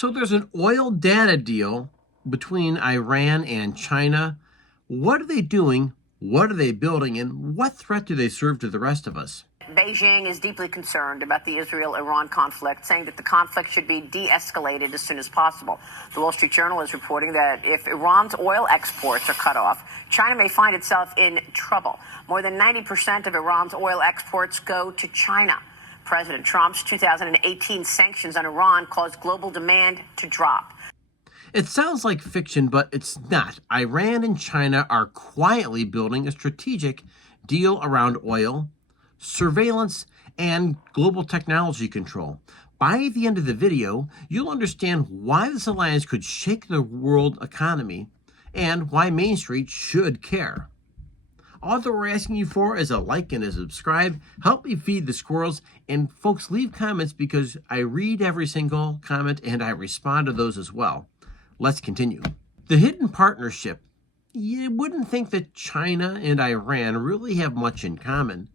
So there's an oil data deal between Iran and China. What are they doing? What are they building? And what threat do they serve to the rest of us? Beijing is deeply concerned about the Israel-Iran conflict, saying that the conflict should be de-escalated as soon as possible. The Wall Street Journal is reporting that if Iran's oil exports are cut off, China may find itself in trouble. More than 90% of Iran's oil exports go to China. President Trump's 2018 sanctions on Iran caused global demand to drop. It sounds like fiction, but it's not. Iran and China are quietly building a strategic deal around oil, surveillance, and global technology control. By the end of the video, you'll understand why this alliance could shake the world economy and why Main Street should care. All that we're asking you for is a like and a subscribe. Help me feed the squirrels. And folks, leave comments because I read every single comment and I respond to those as well. Let's continue. The hidden partnership. You wouldn't think that China and Iran really have much in common.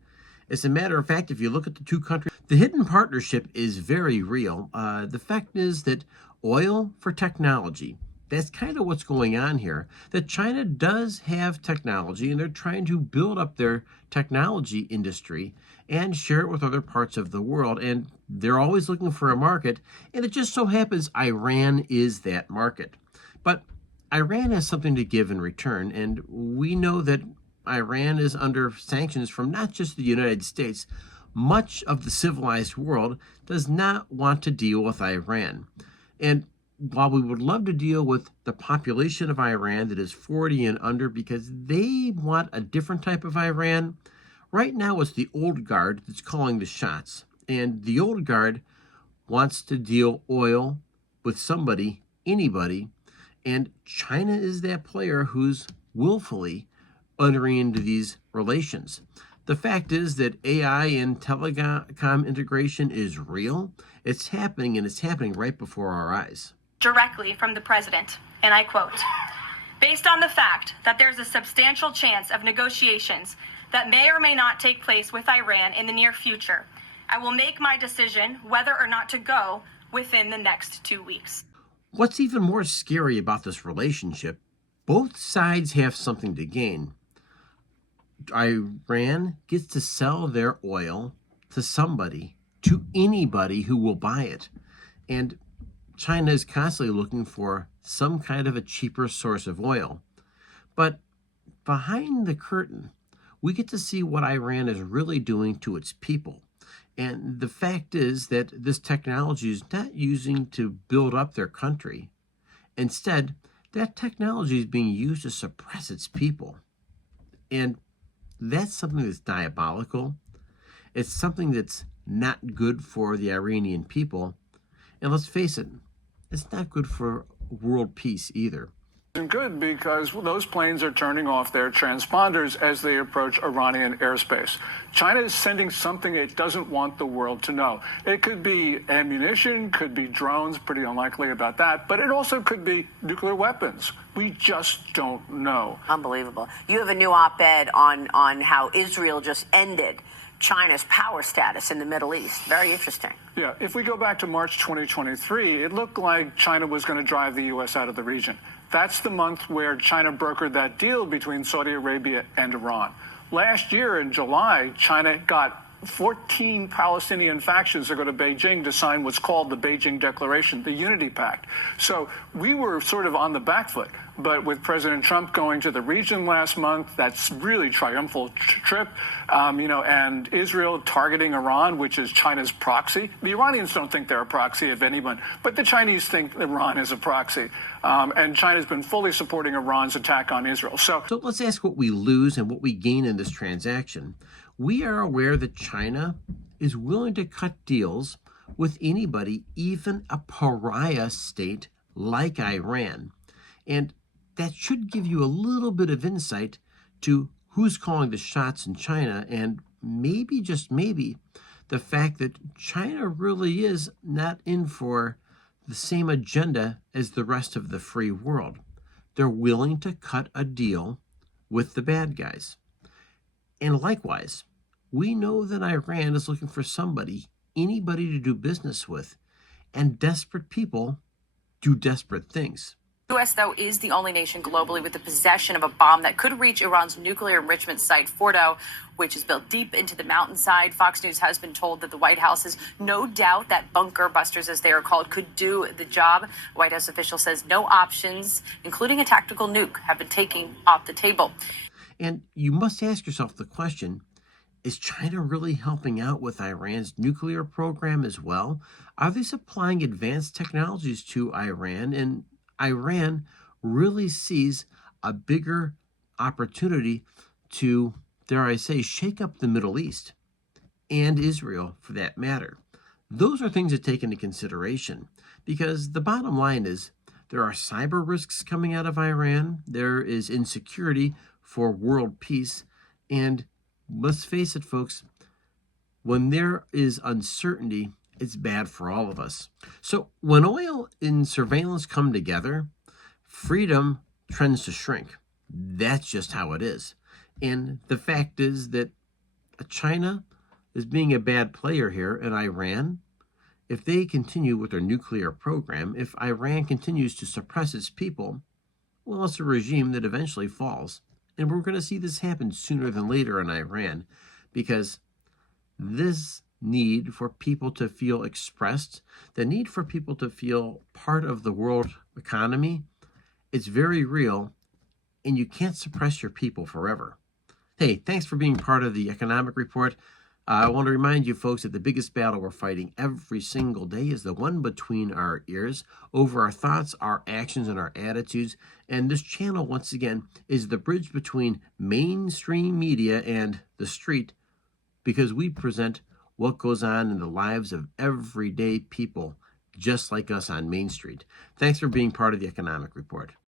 As a matter of fact, if you look at the two countries, the hidden partnership is very real. The fact is that oil for technology, that's kind of what's going on here. That China does have technology and they're trying to build up their technology industry and share it with other parts of the world. And they're always looking for a market. And it just so happens Iran is that market. But Iran has something to give in return. And we know that Iran is under sanctions from not just the United States. Much of the civilized world does not want to deal with Iran. And while we would love to deal with the population of Iran that is 40 and under because they want a different type of Iran, right now it's the old guard that's calling the shots. And the old guard wants to deal oil with somebody, anybody, and China is that player who's willfully entering into these relations. The fact is that AI and telecom integration is real. It's happening, and it's happening right before our eyes. Directly from the president, and I quote, "Based on the fact that there's a substantial chance of negotiations that may or may not take place with Iran in the near future, I will make my decision whether or not to go within the next 2 weeks." What's even more scary about this relationship, both sides have something to gain. Iran gets to sell their oil to somebody, to anybody who will buy it. And China is constantly looking for some kind of a cheaper source of oil. But behind the curtain, we get to see what Iran is really doing to its people. And the fact is that this technology is not using to build up their country. Instead, that technology is being used to suppress its people. And that's something that's diabolical. It's something that's not good for the Iranian people. And let's face it, it's not good for world peace either. Isn't good because those planes are turning off their transponders as they approach Iranian airspace. China is sending something it doesn't want the world to know. It could be ammunition, could be drones, pretty unlikely about that, but it also could be nuclear weapons. We just don't know. Unbelievable. You have a new op-ed on how Israel just ended China's power status in the Middle East. Very interesting. Yeah, if we go back to March 2023, it looked like China was going to drive the U.S. out of the region. That's the month where China brokered that deal between Saudi Arabia and Iran. Last year in July, China got 14 Palestinian factions that go to Beijing to sign what's called the Beijing Declaration, the Unity Pact. So we were sort of on the back foot. But with President Trump going to the region last month, that's really triumphal trip, and Israel targeting Iran, which is China's proxy. The Iranians don't think they're a proxy of anyone, but the Chinese think Iran is a proxy. And China's been fully supporting Iran's attack on Israel. So let's ask what we lose and what we gain in this transaction. We are aware that China is willing to cut deals with anybody, even a pariah state like Iran. And that should give you a little bit of insight to who's calling the shots in China, and maybe, just maybe, the fact that China really is not in for the same agenda as the rest of the free world. They're willing to cut a deal with the bad guys. And likewise, we know that Iran is looking for somebody, anybody to do business with, and desperate people do desperate things. The U.S., though, is the only nation globally with the possession of a bomb that could reach Iran's nuclear enrichment site, Fordo, which is built deep into the mountainside. Fox News has been told that the White House has no doubt that bunker busters, as they are called, could do the job. A White House official says no options, including a tactical nuke, have been taken off the table. And you must ask yourself the question, is China really helping out with Iran's nuclear program as well? Are they supplying advanced technologies to Iran? And Iran really sees a bigger opportunity to, dare I say, shake up the Middle East and Israel for that matter. Those are things to take into consideration because the bottom line is there are cyber risks coming out of Iran. There is insecurity for world peace. And let's face it, folks, when there is uncertainty, it's bad for all of us. So when oil and surveillance come together, freedom tends to shrink. That's just how it is. And the fact is that China is being a bad player here, and Iran, if they continue with their nuclear program, if Iran continues to suppress its people, well, it's a regime that eventually falls. And we're going to see this happen sooner than later in Iran because this need for people to feel expressed, the need for people to feel part of the world economy, it's very real, and you can't suppress your people forever. Hey, thanks for being part of the Economic Report. I want to remind you folks that the biggest battle we're fighting every single day is the one between our ears, over our thoughts, our actions, and our attitudes. And this channel, once again, is the bridge between mainstream media and the street because we present what goes on in the lives of everyday people just like us on Main Street. Thanks for being part of the Economic Report.